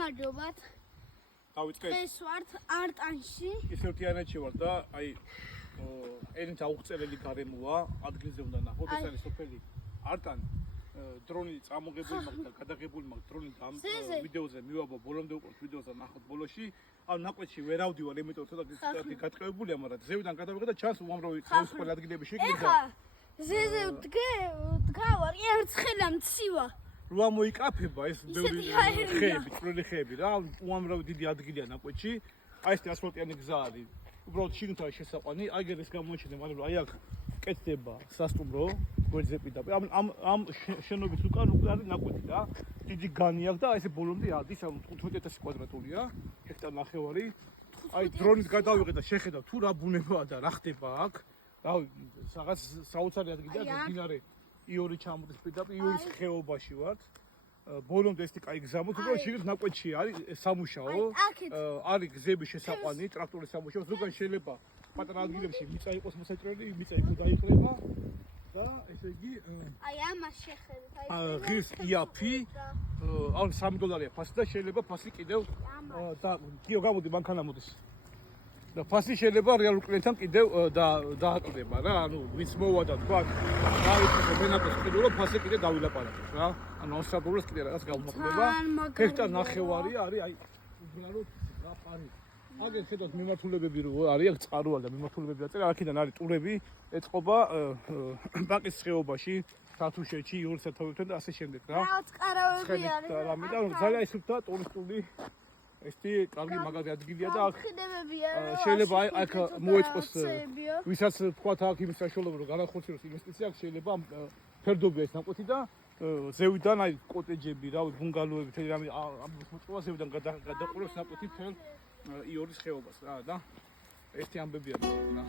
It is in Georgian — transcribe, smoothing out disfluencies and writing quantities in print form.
გამარჯობათ. დავიწყე. ეს ვართ არტანში. ის ერთიანეთში ვარ და აი ენით აუღწეველი გარემოა, ადგილზე უნდა ნახოთ, ეს არის სოფელი არტან. დრონი წამოღებული მაქვს და გადაღებული მაქვს დრონი და ამ ვიდეოზე მივაბო ბოლომდე უყურთ ვიდეოზე ნახოთ ბოლოში. ან ნაკვეთში ვერ ავდივარ, იმიტომ ცოტა გატყევებულია, მაგრამ ზევიდან გადავიღე და ჩანს უამრავი თავისუფალი ადგილები შეგვიძლია. ეხა ზეზე დგავარ, ერთხელა მცივა. რა მოიკაფება ეს ბევრი ხეები, წვრილი ხეები რა, უამრავი დიდი ადგილია ნაკვეთში. აი ეს ასფალტიანი გზა არის. უბრალოდ შიგნითა შესაყვანი, აგერ ეს გამოიჩენე, მაგრამ აი აქ კეთდება სასტუმრო, გვერდზე პირდაპირ. ამ შენობის უკან უკვე არის ნაკვეთი რა. დიდი განი აქვს და აი ესე ბოლომდე ადის, 15,000 კვადრატულია, ჰექტარ ნახევარი. აი დრონით გადავიღე და შეხედავ თუ რა ბუნებაა და რა ხდება აქ. რავი, რაღაც საოცარი ადგილია, მდინარე იური ჩამოდის პირდაპირ, იერის ხეობაში ვართ. ბოლომდე ეს კაი გზამოთ, უბრალოდ შიგნით ნაკვეთში არის სამუშაო. არის გზები შესაყვანი, ტრაქტორის სამუშაო, ზოგან შეიძლება პატარა ადგილებში მიწა იყოს მოსაჭრელი, მიწა იქ დაიყრება და ესე იგი აი ამას შეხედეთ, აი ღირს იაფი, ან $3 ფასი და შეიძლება ფასი კიდევ და კიო გამოდი მანქანა მოდის. და ფასი შეიძლება რეალურ კლიენტთან კიდევ დააყრდება რა, ანუ ვინც მოვა და თქვა დაიწყო მენაკოს კიდევ ფასი კიდე დავილაპარაკოთ რა. ანუ მოსაბულოს კიდე რაღაც გამომხდება. ჰექტარ ნახევარი არის აი უბრალოდ რა ფარი. აგერ ხედავთ მიმართულებები რო არის აქ წყარო და მიმართულებები დაწერა, აქედან არის ტურები, ეწყობა ბაკის ხეობაში, სათუშეთში, იური სათავეებთან და ასე შემდეგ რა. რა წყარავები არის. და რამე და ძალიან ისუთა ტურისტული ესეთი კარგი მაგარი ადგილია და აქ შეიძლება აქ მოეწყოს ვისაც თქვათ აქ იმის საშუალება რომ განახორციელოს ინვესტიცია, აქ შეიძლება ფერდობია ეს ნაკვეთი და ზევიდან აი კოტეჯები, რავი, ბუნგალოები, თელი რამე ამის მოწყობა ზევიდან გადაყურებს ნაკვეთი თელ იერის ხეობას რა და ერთი ამბებია რა.